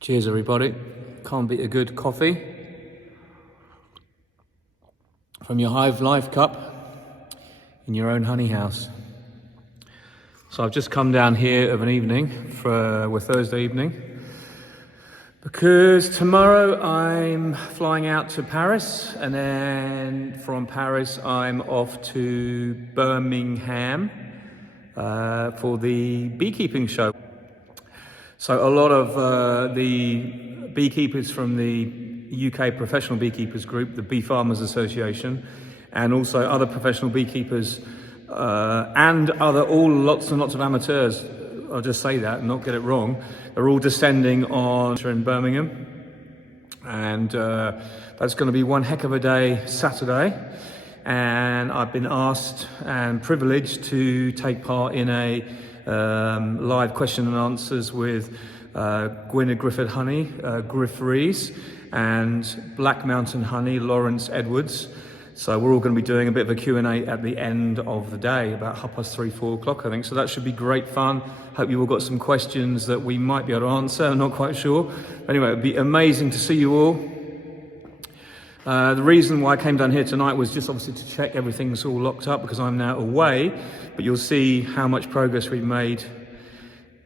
Cheers, everybody. Can't beat a good coffee from your Hive Life cup in your own honey house. So I've just come down here of an evening we're Thursday evening, because tomorrow I'm flying out to Paris, and then from Paris I'm off to Birmingham for the Beekeeping Show. So a lot of the beekeepers from the UK Professional Beekeepers Group, the Bee Farmers Association, and also other professional beekeepers and lots and lots of amateurs, I'll just say that and not get it wrong, they're all descending on in Birmingham. And that's going to be one heck of a day Saturday. And I've been asked and privileged to take part in a live question and answers with Gwynedd Griffith Honey, Griff Rees, and Black Mountain Honey, Lawrence Edwards. So we're all going to be doing a bit of a Q&A at the end of the day, about 3:30, 4 o'clock, I think. So that should be great fun. Hope you all got some questions that we might be able to answer. I'm not quite sure. Anyway, it'd be amazing to see you all. The reason why I came down here tonight was just obviously to check everything's all locked up, because I'm now away. But you'll see how much progress we've made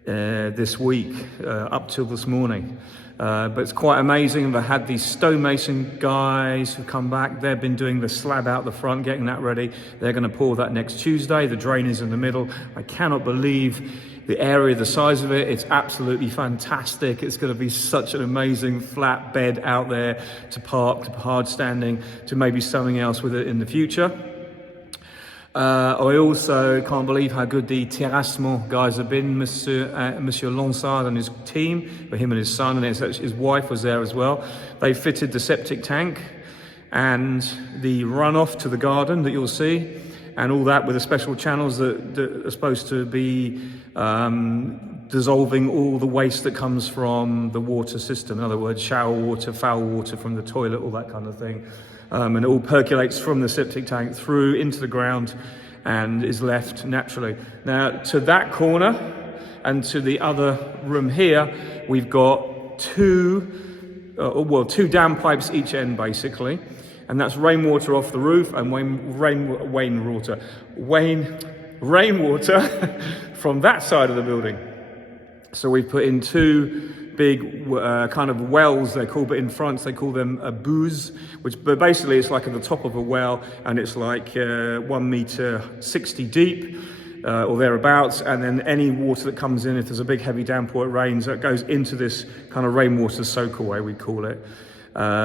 this week, up till this morning. But it's quite amazing. They had these stonemason guys who come back. They've been doing the slab out the front, getting that ready. They're going to pour that next Tuesday. The drain is in the middle. I cannot believe the area, the size of it. It's absolutely fantastic. It's going to be such an amazing flat bed out there to park, to hard standing, to maybe something else with it in the future. I also can't believe how good the terrassement guys have been. Monsieur Lonsard and his team, for him and his son, and his wife was there as well. They fitted the septic tank and the runoff to the garden that you'll see, and all that with the special channels that are supposed to be dissolving all the waste that comes from the water system. In other words, shower water, foul water from the toilet, all that kind of thing. And it all percolates from the septic tank through into the ground and is left naturally. Now, to that corner and to the other room here, we've got two down pipes each end, basically. And that's rainwater off the roof and rainwater from that side of the building. So we've put in two big kind of wells, they're called, but in France they call them boues, but basically it's like at the top of a well, and it's like 1 meter 60 deep or thereabouts, and then any water that comes in, if there's a big heavy downpour, it rains, that goes into this kind of rainwater soakaway, we call it.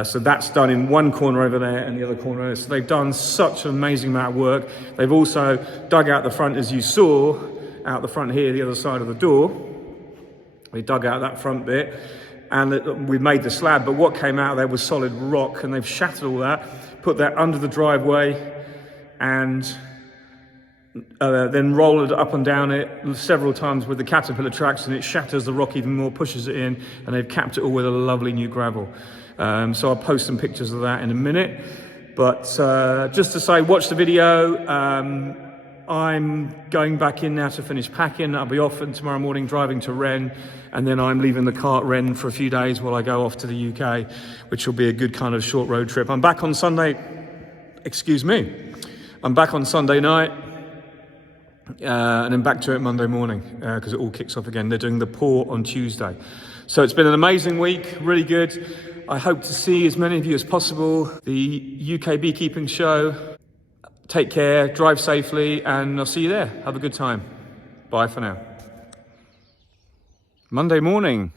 So that's done in one corner over there and the other corner over there. So they've done such an amazing amount of work. They've also dug out the front, as you saw, out the front here, the other side of the door. They dug out that front bit and we made the slab, but what came out there was solid rock, and they've shattered all that, put that under the driveway, and then rolled it up and down it several times with the caterpillar tracks, and it shatters the rock even more, pushes it in, and they've capped it all with a lovely new gravel. So I'll post some pictures of that in a minute. But just to say, watch the video. I'm going back in now to finish packing. I'll be off tomorrow morning driving to Rennes, and then I'm leaving the car at Rennes for a few days while I go off to the UK, which will be a good kind of short road trip. I'm back on Sunday, I'm back on Sunday night, and then back to it Monday morning, because it all kicks off again. They're doing the pour on Tuesday. So it's been an amazing week, really good. I hope to see as many of you as possible. The UK Beekeeping Show. Take care, drive safely, and I'll see you there. Have a good time. Bye for now. Monday morning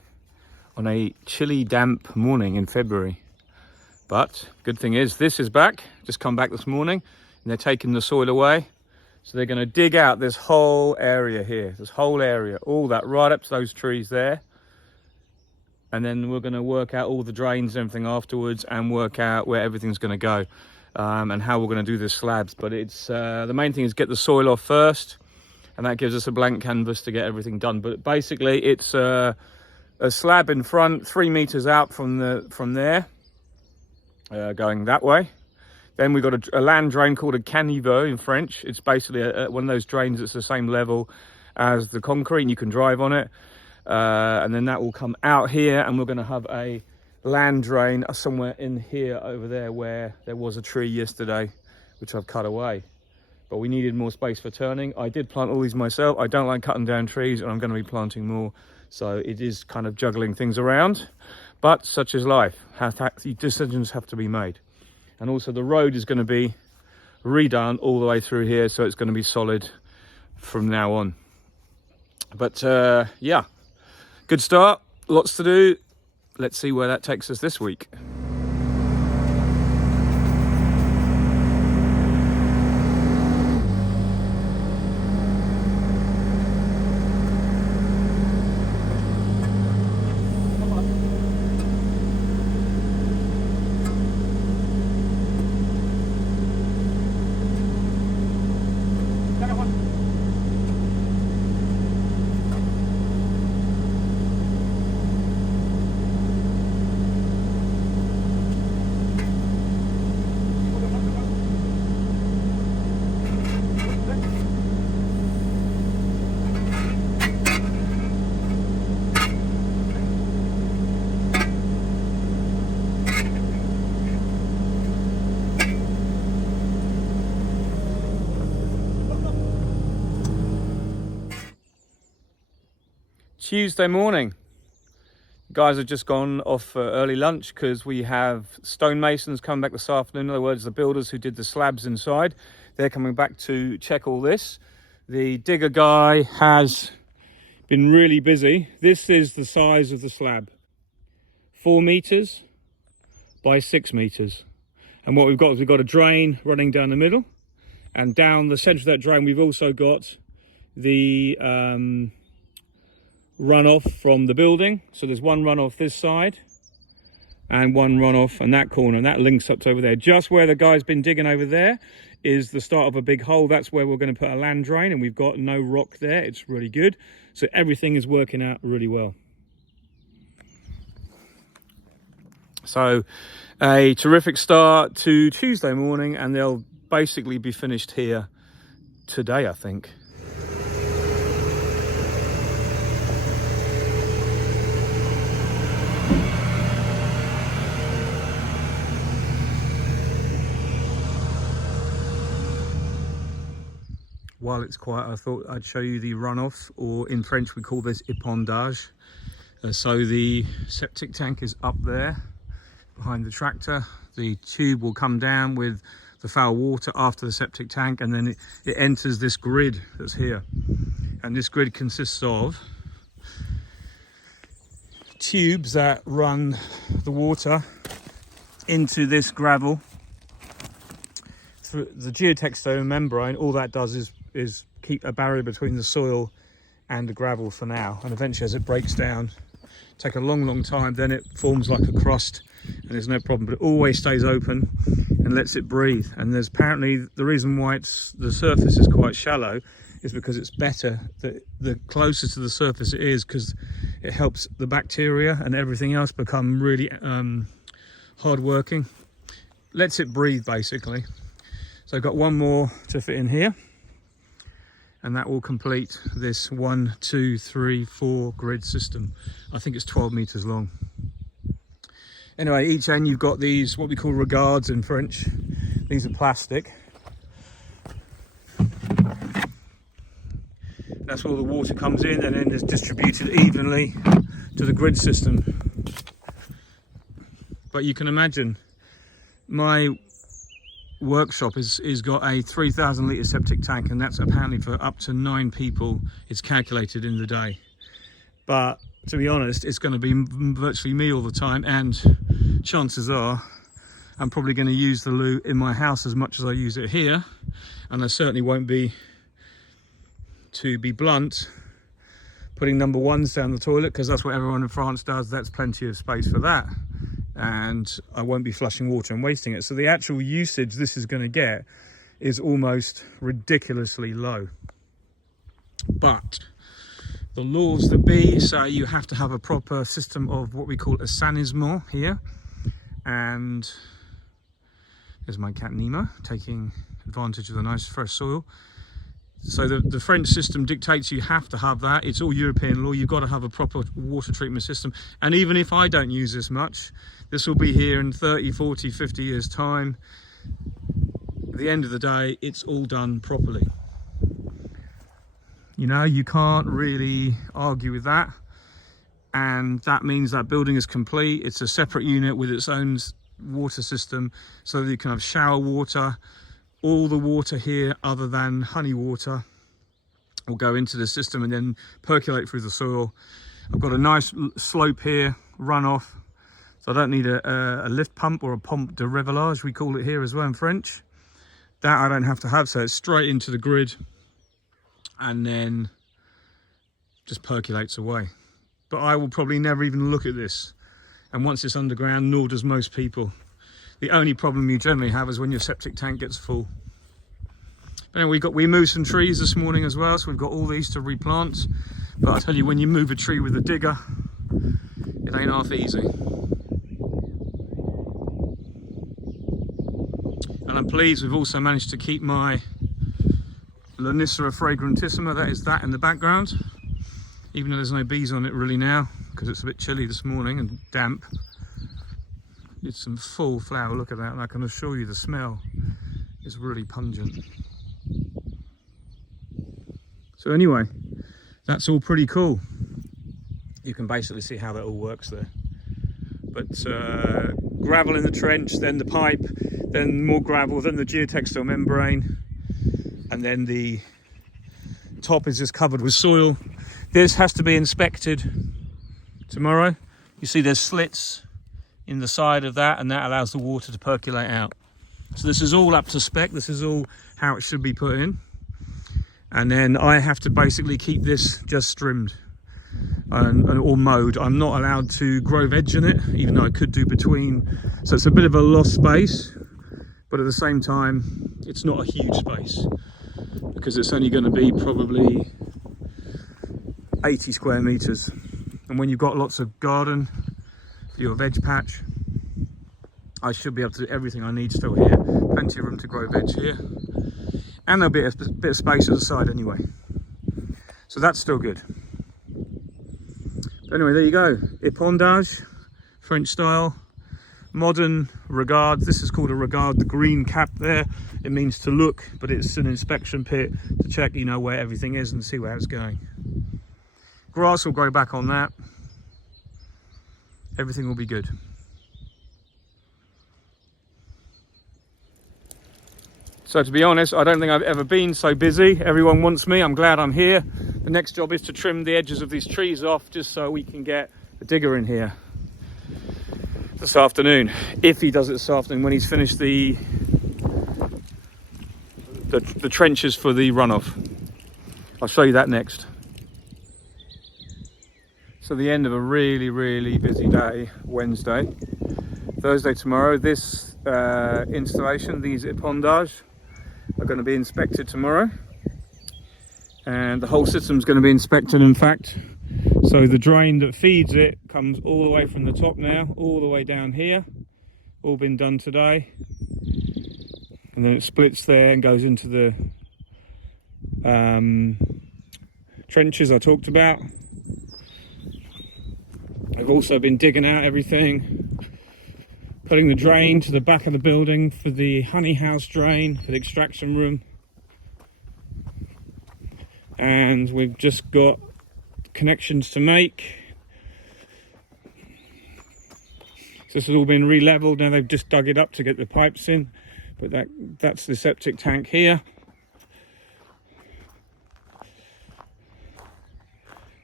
on a chilly, damp morning in February. But good thing is, this is back. Just come back this morning, and they're taking the soil away. So they're going to dig out this whole area here, all that right up to those trees there. And then we're going to work out all the drains and everything afterwards, and work out where everything's going to go. And how we're going to do the slabs, but it's the main thing is get the soil off first, and that gives us a blank canvas to get everything done. But basically it's a slab in front, 3 meters out from there, going that way. Then we've got a land drain called a caniveau in French. It's basically one of those drains that's the same level as the concrete, and you can drive on it. and then that will come out here, and we're going to have a land drain somewhere in here over there where there was a tree yesterday, which I've cut away. But we needed more space for turning. I did plant all these myself. I don't like cutting down trees, and I'm going to be planting more. So it is kind of juggling things around, but such is life. Decisions have to be made. And also the road is going to be redone all the way through here, so it's going to be solid from now on. But yeah, good start, lots to do. Let's see where that takes us this week. Tuesday morning. Guys have just gone off for early lunch because we have stonemasons coming back this afternoon. In other words, the builders who did the slabs inside, they're coming back to check all this. The digger guy has been really busy. This is the size of the slab, 4 meters by 6 meters. And what we've got is we've got a drain running down the middle, and down the center of that drain we've also got the runoff from the building. So there's one runoff this side and one runoff in that corner, and that links up to over there. Just where the guy's been digging over there is the start of a big hole. That's where we're going to put a land drain, and we've got no rock there. It's really good. So everything is working out really well. So a terrific start to Tuesday morning, and they'll basically be finished here today, I think. While it's quiet, I thought I'd show you the runoffs, or in French we call this épandage. So the septic tank is up there behind the tractor. The tube will come down with the foul water after the septic tank, and then it enters this grid that's here. And this grid consists of tubes that run the water into this gravel through the geotextile membrane. All that does is keep a barrier between the soil and the gravel for now, and eventually as it breaks down, take a long time, then it forms like a crust and there's no problem, but it always stays open and lets it breathe. And there's apparently the reason why the surface is quite shallow is because it's better that the closer to the surface it is, because it helps the bacteria and everything else become really hard working, lets it breathe basically. So I've got one more to fit in here, and that will complete this 1, 2, 3, 4 grid system. I think it's 12 meters long. Anyway, each end you've got these, what we call regards in French. These are plastic. That's where the water comes in and then is distributed evenly to the grid system. But you can imagine, my workshop is got a 3,000 litre septic tank, and that's apparently for up to 9 people. It's calculated in the day. But to be honest, it's going to be virtually me all the time, and chances are I'm probably going to use the loo in my house as much as I use it here, and I certainly won't be, to be blunt, putting number ones down the toilet, because that's what everyone in France does. That's plenty of space for that, and I won't be flushing water and wasting it. So the actual usage this is going to get is almost ridiculously low. But the laws that be say you have to have a proper system of what we call assainissement here. And there's my cat Nemo taking advantage of the nice fresh soil. So the French system dictates you have to have that. It's all European law. You've got to have a proper water treatment system. And even if I don't use this much, this will be here in 30, 40, 50 years time. At the end of the day, it's all done properly. You know, you can't really argue with that. And that means that building is complete. It's a separate unit with its own water system, so that you can have shower water. All the water here, other than honey water, will go into the system and then percolate through the soil. I've got a nice slope here, runoff, so I don't need a lift pump or a pompe de réglage, we call it here as well in French. That I don't have to have, so it's straight into the grid and then just percolates away. But I will probably never even look at this. And once it's underground, nor does most people. The only problem you generally have is when your septic tank gets full. Anyway, we moved some trees this morning as well, so we've got all these to replant. But I tell you, when you move a tree with a digger, it ain't half easy. And I'm pleased we've also managed to keep my Lonicera fragrantissima, that is that in the background. Even though there's no bees on it really now, because it's a bit chilly this morning and damp. It's some full flower, look at that, and I can assure you the smell is really pungent. So anyway, that's all pretty cool. You can basically see how that all works there. But gravel in the trench, then the pipe, then more gravel, then the geotextile membrane, and then the top is just covered with soil. This has to be inspected tomorrow. You see there's slits in the side of that, and that allows the water to percolate out. So this is all up to spec. This is all how it should be put in. And then I have to basically keep this just trimmed or mowed. I'm not allowed to grow veg in it, even though I could do between. So it's a bit of a lost space, but at the same time, it's not a huge space because it's only going to be probably 80 square meters. And when you've got lots of garden for your veg patch, I should be able to do everything I need still here. Plenty of room to grow veg here. And there'll be a bit of space at the side anyway. So that's still good. But anyway, there you go. Épandage, French style, modern regard. This is called a regard, the green cap there. It means to look, but it's an inspection pit to check, you know, where everything is and see where it's going. Grass will grow back on that. Everything will be good. So to be honest, I don't think I've ever been so busy. Everyone wants me. I'm glad I'm here. The next job is to trim the edges of these trees off just so we can get a digger in here this afternoon. If he does it this afternoon, when he's finished the trenches for the runoff. I'll show you that next. So the end of a really, really busy day, Wednesday. Thursday tomorrow, this installation, these épandage, are going to be inspected tomorrow. And the whole system's going to be inspected, in fact. So the drain that feeds it comes all the way from the top now, all the way down here. All been done today. And then it splits there and goes into the trenches I talked about. I've also been digging out everything, putting the drain to the back of the building for the honey house drain, for the extraction room. And we've just got connections to make. So this has all been re-leveled. Now they've just dug it up to get the pipes in. But that's the septic tank here.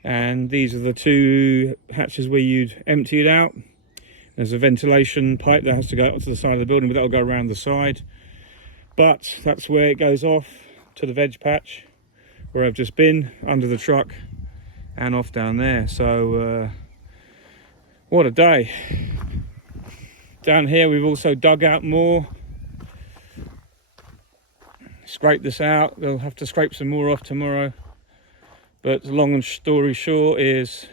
And these are the two hatches where you'd empty it out. There's a ventilation pipe that has to go up to the side of the building, but that'll go around the side. But that's where it goes off to the veg patch, where I've just been, under the truck and off down there. So what a day. Down here we've also dug out more. Scrape this out. They'll have to scrape some more off tomorrow. But the long and story short is,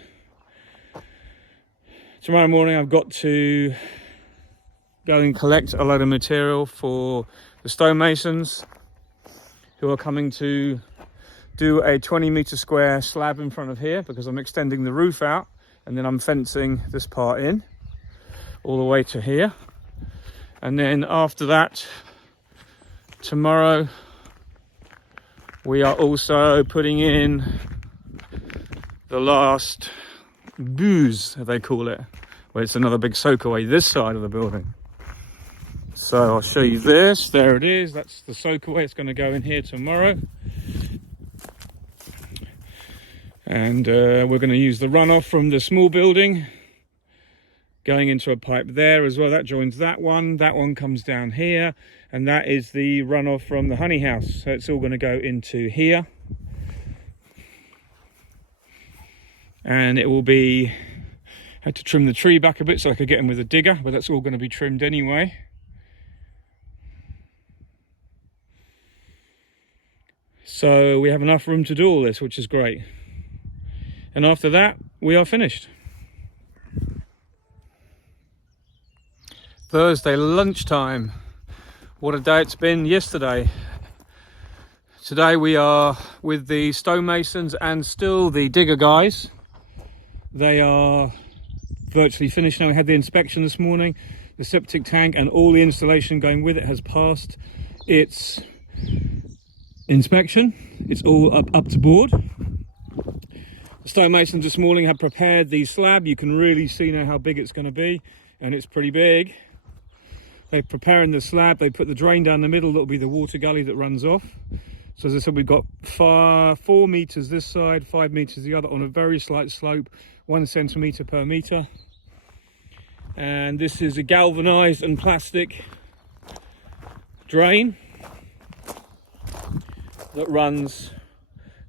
tomorrow morning I've got to go and collect a load of material for the stonemasons who are coming to do a 20-meter square slab in front of here because I'm extending the roof out, and then I'm fencing this part in all the way to here. And then after that, tomorrow, we are also putting in the last booze, they call it, where it's another big soakaway this side of the building. So I'll show you this. There it is. That's the soakaway. It's going to go in here tomorrow. And we're going to use the runoff from the small building going into a pipe there as well. That joins that one. That one comes down here. And that is the runoff from the honey house. So it's all going to go into here. And it will be... had to trim the tree back a bit so I could get in with a digger, but that's all going to be trimmed anyway. So we have enough room to do all this, which is great. And after that, we are finished. Thursday lunchtime. What a day it's been yesterday. Today we are with the stonemasons and still the digger guys. They are virtually finished now. We had the inspection this morning. The septic tank and all the installation going with it has passed its inspection. It's all up to board. The stonemasons this morning have prepared the slab. You can really see now how big it's going to be, and it's pretty big. They're preparing the slab. They put the drain down the middle. That'll be the water gully that runs off. So as I said, we've got 4 meters this side, 5 meters the other on a very slight slope, 1 centimeter per meter. And this is a galvanized and plastic drain that runs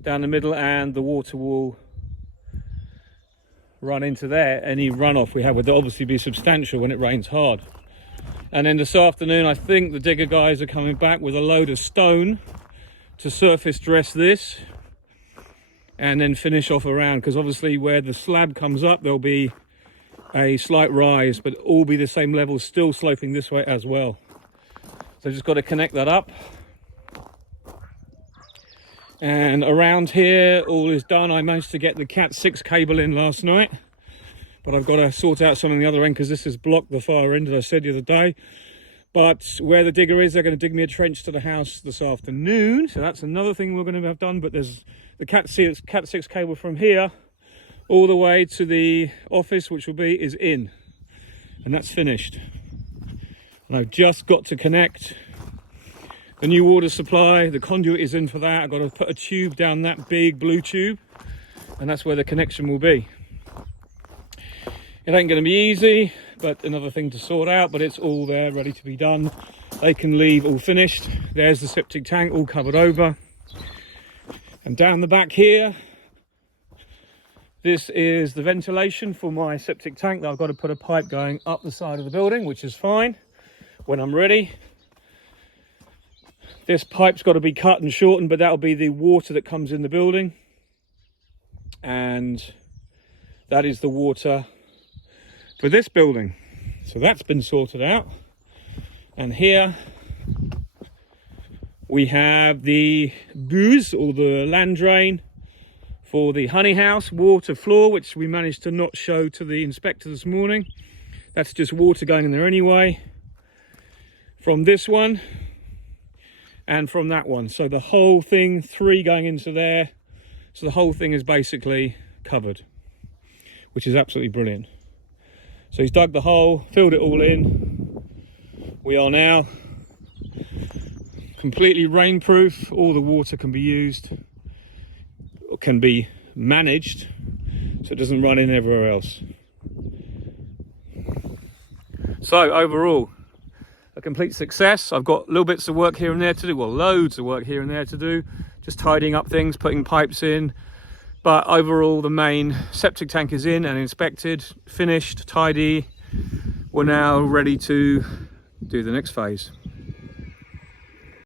down the middle, and the water will run into there. Any runoff we have would obviously be substantial when it rains hard. And then this afternoon, I think the digger guys are coming back with a load of stone to surface dress this and then finish off around, because obviously where the slab comes up there'll be a slight rise, but all be the same level, still sloping this way as well. So just got to connect that up. And around here all is done. I managed to get the Cat 6 cable in last night, but I've got to sort out something on the other end because this has blocked the far end, as I said the other day. But where the digger is, they're going to dig me a trench to the house this afternoon. So that's another thing we're going to have done. But there's the Cat 6 cable from here all the way to the office, which is in. And that's finished. And I've just got to connect the new water supply. The conduit is in for that. I've got to put a tube down that big blue tube. And that's where the connection will be. It ain't going to be easy, but another thing to sort out, but it's all there, ready to be done. They can leave all finished. There's the septic tank all covered over. And down the back here, this is the ventilation for my septic tank. I've got to put a pipe going up the side of the building, which is fine when I'm ready. This pipe's got to be cut and shortened, but that'll be the water that comes in the building. And that is the water for this building. So that's been sorted out. And here we have the booze, or the land drain for the honey house water floor, which we managed to not show to the inspector this morning. That's just water going in there anyway, from this one and from that one. So the whole thing, 3 going into there. So the whole thing is basically covered, which is absolutely brilliant. So he's dug the hole, filled it all in. We are now completely rainproof. All the water can be used, or can be managed, so it doesn't run in everywhere else. So overall, a complete success. I've got little bits of work here and there to do, well, loads of work here and there to do, just tidying up things, putting pipes in. But overall, the main septic tank is in and inspected, finished, tidy. We're now ready to do the next phase.